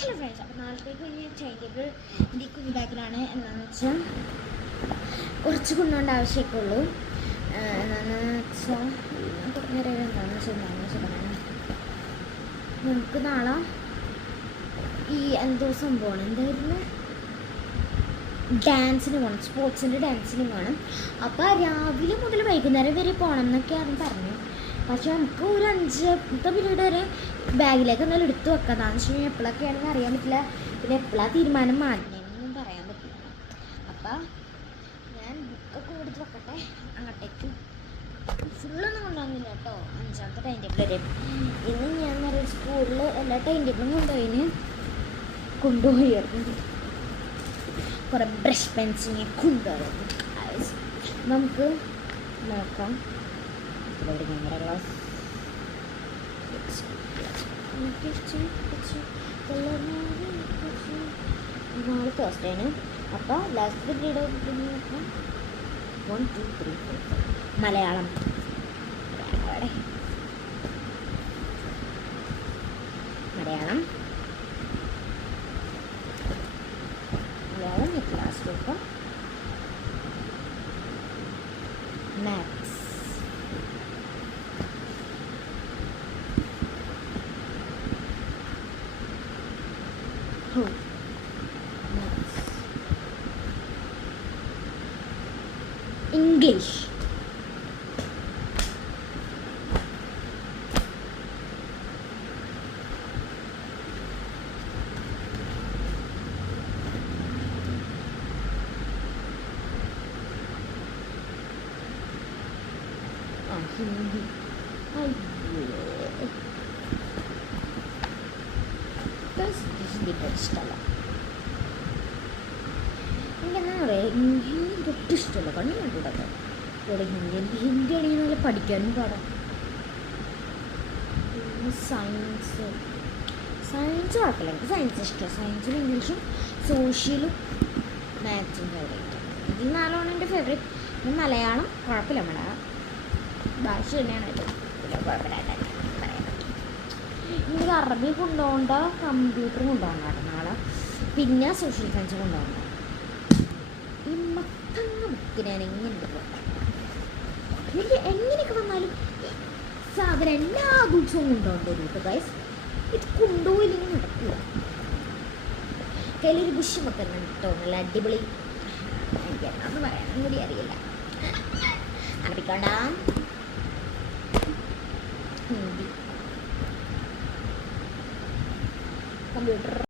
Hello friends, അപ്പോൾ നാളത്തേക്ക് ഇനി ടൈം ടേബിൾ എൻ്റെ കുഞ്ഞു ബാഗിലാണ്. എന്താണെന്ന് വെച്ചാൽ കുറച്ച് കൊണ്ടുപോകേണ്ട ആവശ്യമൊക്കെ ഉള്ളൂ. എന്താണെന്ന് വെച്ചാൽ കുറഞ്ഞ നേരം എന്താണെന്ന് വെച്ചാൽ പറയാം. നമുക്ക് നാളെ ഈ എന്തോ സംഭവമാണ്, എന്തായിരുന്നു, ഡാൻസിന് പോകണം, സ്പോർട്സിൻ്റെ ഡാൻസിന് പോകണം. അപ്പോൾ രാവിലെ മുതൽ വൈകുന്നേരം വരെ പോകണം എന്നൊക്കെയാണ് പറഞ്ഞു. പക്ഷെ നമുക്ക് ഒരു 5 പീരീഡ് വരെ ബാഗിലേക്ക് എന്തെങ്കിലും എടുത്ത് വെക്കാതാന്ന് വെച്ച് കഴിഞ്ഞാൽ എപ്പോഴൊക്കെ ആണെന്ന് അറിയാൻ പറ്റില്ല. പിന്നെ എപ്പോഴാണ് തീരുമാനം മാറ്റണമെന്നൊന്നും പറയാൻ പറ്റില്ല. അപ്പം ഞാൻ ബുക്കൊക്കെ കൊടുത്ത് വെക്കട്ടെ. അങ്ങോട്ടേക്ക് ഫുള്ളൊന്നും കൊണ്ടുവന്നില്ല കേട്ടോ, 5ാമത്തെ ടൈം ടേബിൾ വരെ. ഇന്ന് ഞാൻ പറയാം, സ്കൂളിൽ എല്ലാ ടൈം ടേബിളും കൊണ്ടുപോയിരുന്നു. കുറേ ബ്രഷ് പെൻസിനെ കൊണ്ടുപോയിരുന്നു. നമുക്ക് നോക്കാം. ഞങ്ങളുടെ ക്ലാസ് നാളെ തേഴ്സ്ഡേയാണ്. അപ്പോൾ last period 1 2 3 4 Malayalam. Malayalam class group. Maths, English, Hindi. Hindi ഇഷ്ടമല്ല. എനിക്കെന്താ പറയുക, ഹിന്ദി ഒട്ടും ഇഷ്ടമല്ല. കണ്ണു കണ്ടുകൂടാത്ത ഇവിടെ ഹിന്ദി ആണെങ്കിൽ നല്ല പഠിക്കാനും പാടാം. പിന്നെ സയൻസ് കുഴപ്പമില്ല, എനിക്ക് സയൻസ് ഇഷ്ടമാണ്. സയൻസും ഇംഗ്ലീഷും സോഷ്യലും മാത്സും ഫേവറേറ്റ്. ഇതിൽ 4 എൻ്റെ ഫേവറേറ്റ്. പിന്നെ മലയാളം കുഴപ്പമില്ല, മലയാളം ഭാഷ തന്നെയാണ് ഇത്, കുഴപ്പമില്ലായിട്ട് പറയാൻ പറ്റും. ഇനി അറബി കൊണ്ടുപോകേണ്ട, കമ്പ്യൂട്ടർ കൊണ്ടുപോകണ്ട നാളെ. പിന്നെ സോഷ്യൽ സയൻസ് കൊണ്ടുപോകണ്ട. ഈ മൊത്തങ്ങ ബുക്ക് ഞാൻ എങ്ങനെയൊക്കെ വന്നാലും സാധനം എല്ലാ ദിവസവും കൊണ്ടുപോകേണ്ട ഒരു കേട്ടോ ഗൈസ്. ഇത് കൊണ്ടുപോയില്ലെങ്കിൽ നടക്കില്ല. കയ്യിലൊരു ബുഷമൊക്കെ കേട്ടോ, നല്ല അടിപൊളി. അത് പറയാനും കൂടി അറിയില്ല. അറബിക്കണ്ട, ഹിന്ദി, കമ്പ്യൂട്ടർ.